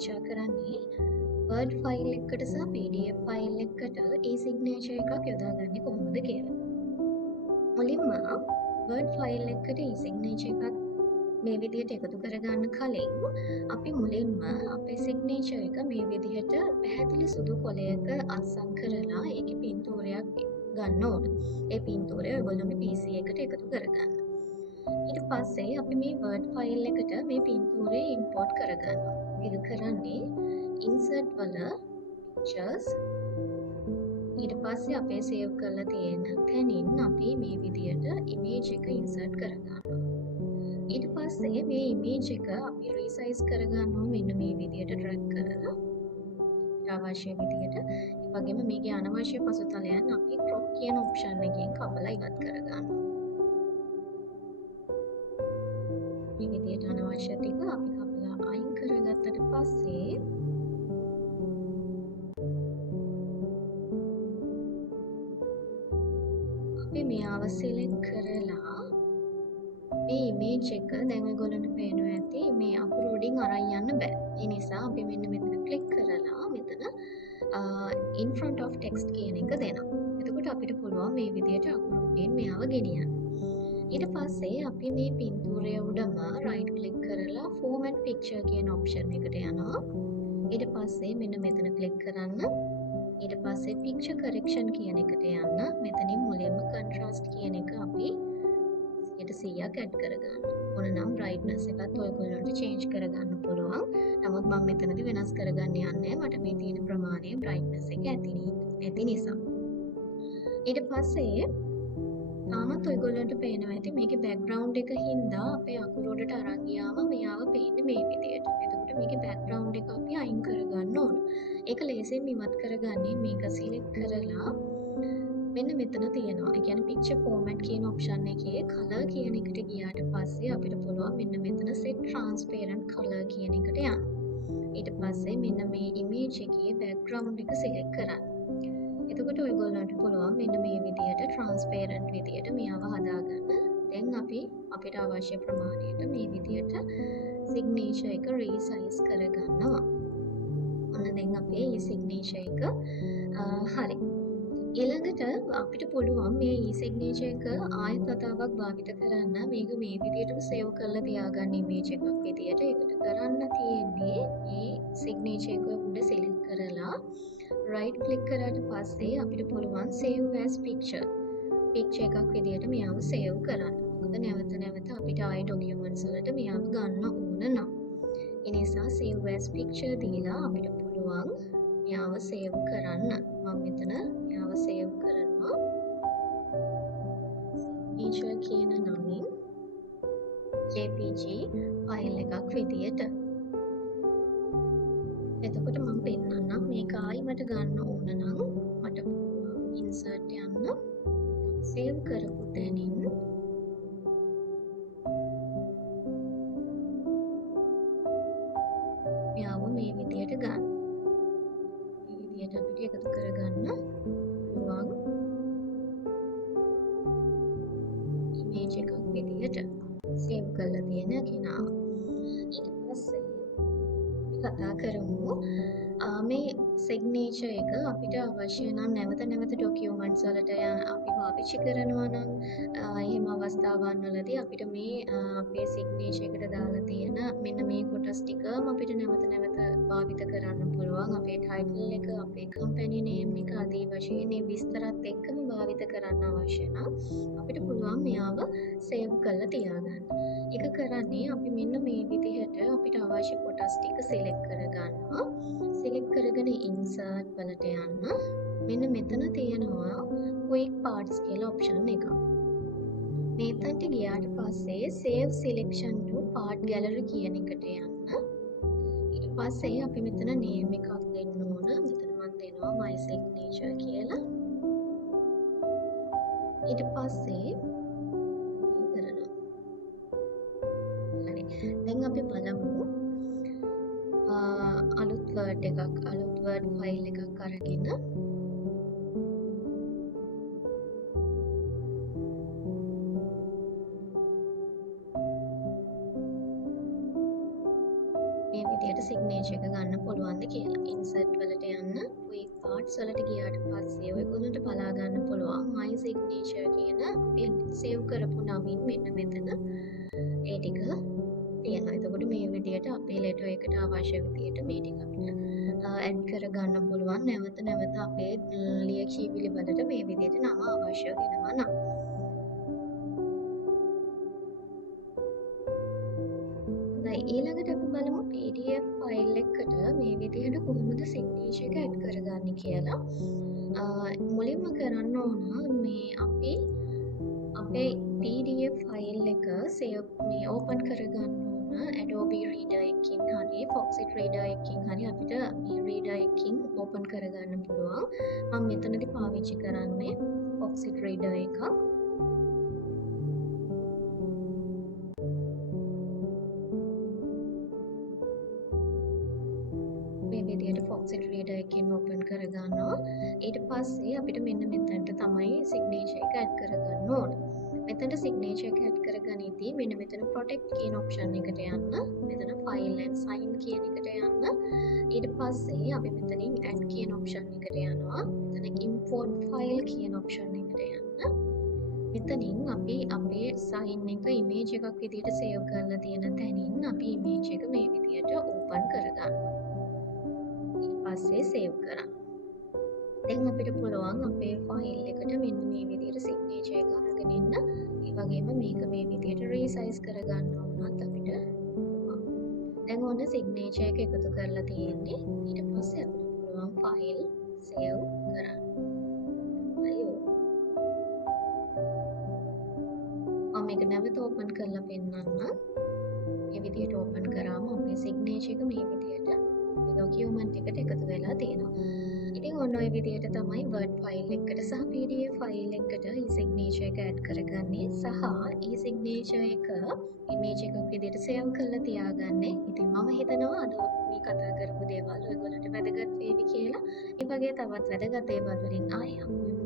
සාකච්ඡා කරන්නේ Word file එකකට සහ PDF file එකකට e-signature එකක් යොදාගන්නේ කොහොමද කියලා. මුලින්ම Word file එකකට e-signature එකක් මේ විදිහට එකතු කරගන්න කලින් අපි මුලින්ම අපේ signature එක මේ විදිහට පැහැදිලි සුදු කොලයක අත්සන් කරලා ඒකේ පින්තූරයක් ගන්න ඕන. ඒ පින්තූරය ඔයගොල්ලෝගේ PC එකට එකතු කරගන්න. ඊට පස්සේ අපි මේ Word file එකට මේ පින්තූරය import කරගන්නවා. ඒක කරන්නේ insert වල pictures ඊට පස්සේ අපේ save කරලා තියෙන තැනින් අපි මේ විදියට image එක insert කරගන්නවා. ඊට පස්සේ මේ image එක අපි resize කරගන්නවා මෙන්න මේ විදියට drag කරලා අවශ්‍ය විදියට. ඒ වගේම මේකේ අනවශ්‍ය පසුතලයන් අපි crop කියන option එකෙන් කපලා ඉවත් කරගන්නවා. මේ විදියට අනවශ්‍ය ටික අපි කපලා අයින් කරගත්තට පස්සේ අපි මෙයාව select කරලා මේ image එක දැන් ඔයගොල්ලන්ට පේනවා ඇති මේ අකුරු උඩින් අරන් යන්න බෑ. ඒ නිසා අපි මෙන්න මෙතන click කරලා මෙතන in front of text කියන එක දෙනවා. එතකොට අපිට පුළුවන් මේ විදියට අකුරු උඩින් මෙයාව ගෙනියන්න. ඊට පස්සේ අපි මේ පින්තූරය උඩම right click කරලා format picture කියන option එකට යනවා. ඊට පස්සේ මෙන්න මෙතන click කරන්න. ඊට පස්සේ picture correction කියන එකට යන්න. මෙතනින් මුලින්ම contrast කියන එක අපි 100ක් ඇඩ් කරගන්න. ඕනනම් brightness එකත් ඔයගොල්ලන්ට change කරගන්න පුළුවන්. නමුත් මම මෙතනදී වෙනස් කරගන්න යන්නේ මට මේ තියෙන ප්‍රමාණය brightness එක ඇති නිසා. ඊට පස්සේ තාමත් ඔයගොල්ලන්ට පේනවා ඇති මේකේ background එක හින්දා අපේ අකුරු වලට අරන් ගියාම මෙයාව පේන්නේ මේ විදියට. එතකොට මේකේ background එක අපි අයින් කරගන්න ඕන. ඒක ලේසියෙන් ඉවත් කරගන්නේ මේක select කරලා මෙන්න මෙතන තියෙනවා. ඒ කියන්නේ picture format කියන option එකේ color කියන එකට ගියාට පස්සේ අපිට පුළුවන් මෙන්න මෙතන set transparent color කියන එකට යන්න. ඊට පස්සේ මෙන්න මේ image එකේ background එක select කරන්න. එතකොට ඔයගොල්ලන්ට පුළුවන් මෙන්න මේ විදියට transparent විදියට මෙයාව හදාගන්න. දැන් අපි අපිට අවශ්‍ය ප්‍රමාණයට මේ විදියට signature එක resize කරගන්නවා. ඔන්න දැන් අපේ e-signature එක හරි. ඊළඟට අපිට පුළුවන් මේ e-signature එක ආයෙත් වතාවක් භාවිත කරන්න. මේක මේ විදිහටම save කරලා තියාගන්න image එකක් විදියට. ඒකට කරන්න තියෙන්නේ මේ signature එක උඩ select කරලා right click කරාට පස්සේ අපිට පුළුවන් save as picture එකක් විදියට මෙයාව save කරන්න. මොකද නැවත නැවත අපිට ආයෙ documents වලට මෙයාව ගන්න ඕන නම්. ඒ නිසා save as picture දීලා අපිට පුළුවන් මෙයාව save කරන්න. මම මෙතන මෙයාව save කරනවා. signature කියන නමින් jpg ෆයිල් එකක් විදියට. එතකොට මම පෙන්නන්නම් මේක ආයි මට ගන්න ඕන නම් මට insert යන්න save කරපු තැනින් මෙයාව මේ විදියට ගන්න. අපිට එකතු කරගන්න පුළුවන් image එකක් විදියට save කරලා තියෙන කෙනාව. ඊට පස්සේ අපි කතා කරමු මේ signature එක අපිට අවශ්‍ය නම් නැවත නැවත documents වලට අපි පාවිච්චි කරනවා නම් එහෙම අවස්ථාවන් වලදී අපිට මේ අපේ signature එකට දාලා තියෙන මෙන්න මේ කොටස් ටිකම අපිට නැවත නැවත භාවිත කරන්න පුළුවන්. අපේ title එක, අපේ company name එක ආදී වශයෙන් මේ විස්තරත් එක්කම භාවිත කරන්න අවශ්‍ය නම් අපිට පුළුවන් මෙයාව save කරලා තියාගන්න. ඒක කරන්නේ අපි මෙන්න මේ විදිහට අපිට අවශ්‍ය කොටස් ටික select කරගන්නවා. select කරගෙන insert වලට යන්න. මෙන්න මෙතන තියෙනවා quick parts කියලා option එකක්. මෙතනට ගියාට පස්සේ save selection to part gallery කියන එකට යන්න. ඊට පස්සේ අපි මෙතන name එකක් දෙන්න ඕන. මෙතන මම දෙනවා my signature කියලා. ඊට පස්සේ කරනවා. හරි. දැන් අපි බලමු අලුත් word file එකක් අරගෙන විදිහට සිග්නේචර් එක ගන්න පුළුවන්ද කියලා. ඉන්සර්ට් වලට යන්න ක්වික් පාර්ට්ස් වලට ගියාට පස්සේ ඔයගොල්ලන්ට බලා ගන්න පුළුවන් my signature කියන අපි සේව් කරපු නමින් මෙන්න මෙතන ඒ ටික තියෙනවා. එතකොට මේ විදිහට අපේ ලෙටර් එකට අවශ්‍ය විදිහට මේ ටික අපිට ඇඩ් කරගන්න පුළුවන්. නැවත නැවත අපේ ලියකියවිලි වලට මේ විදිහට නම අවශ්‍ය වෙනවා නම්. හොඳයි, ඊළඟට අපි බලමු PDF ෆයිල් එකකට මේ විදිහට කොහොමද සිග්නේචර් එක ඇඩ් කරගන්නේ කියලා. මුලින්ම කරන්න ඕන මේ අපි අපේ PDF ෆයිල් එක මේ ඕපන් කරගන්න ඕන Adobe Reader එකකින් හරි Foxit Reader එකකින් හරි අපිට මේ Reader එකකින් ඕපන් කරගන්න පුළුවන්. මම මෙතනදී පාවිච්චි කරන්නේ Foxit Reader එකක්. මේ විදිහට Foxit Reader එකකින් ඕපන් කරගන්නවා. ඊට පස්සේ අපිට මෙන්න මෙතනට තමයි සිග්නේචර් එක ඇඩ් කරගන්න ඕන. මෙතනට සිග්නේචර් එක ඇඩ් කරගනිද්දී මෙන්න මෙතන protect කියන ඔප්ෂන් එකට යන්න. මෙතන file and sign කියන එකට යන්න. ඊට පස්සේ අපි මෙතනින් add කියන ඔප්ෂන් එකට යනවා. මෙතන import file කියන ඔප්ෂන් එකට යන්න. මෙතනින් අපි අපේ sign එක image එකක් විදිහට save කරලා තියෙන තැනින් අපි image එක මේ විදිහට open කරගන්නවා. ඊට පස්සේ save කරන්න. දැන් අපිට පුළුවන් අපේ ෆයිල් එකට මෙන්න මේ විදිහට සිග්නේචර් එක අරගෙන ඉන්න. ඒ වගේම මේක මේ විදිහට රීසයිස් කරගන්න වුණත් අපිට පුළුවන්. දැන් ඔන්න සිග්නේචර් එක එකතු කරලා තියෙන්නේ. ඊට පස්සේ අපිට පුළුවන් ෆයිල් සේව් කරන්න. අයියෝ. මම මේක නැවත ඕපන් කරලා පෙන්නන්න. මේ විදිහට ඕපන් කරාම අපේ සිග්නේචර් එක මේ විදිහට ડોකියුමන්ට් එකට එකතු වෙලා තියෙනවා. ඉතින් ඔන්න ඔය විදිහට තමයි Word file එකකට සහ PDF file එකකට e-signature එක add කරගන්නේ සහ e-signature එක image එකක් විදිහට save කරලා තියාගන්නේ. ඉතින් මම හිතනවා අද මේ කතා කරපු දේවල් ඔයගොල්ලන්ට වැදගත් වේවි කියලා. ඒ වගේ තවත් වැදගත් දේවල් වලින් ආයෙ හමු වෙමු.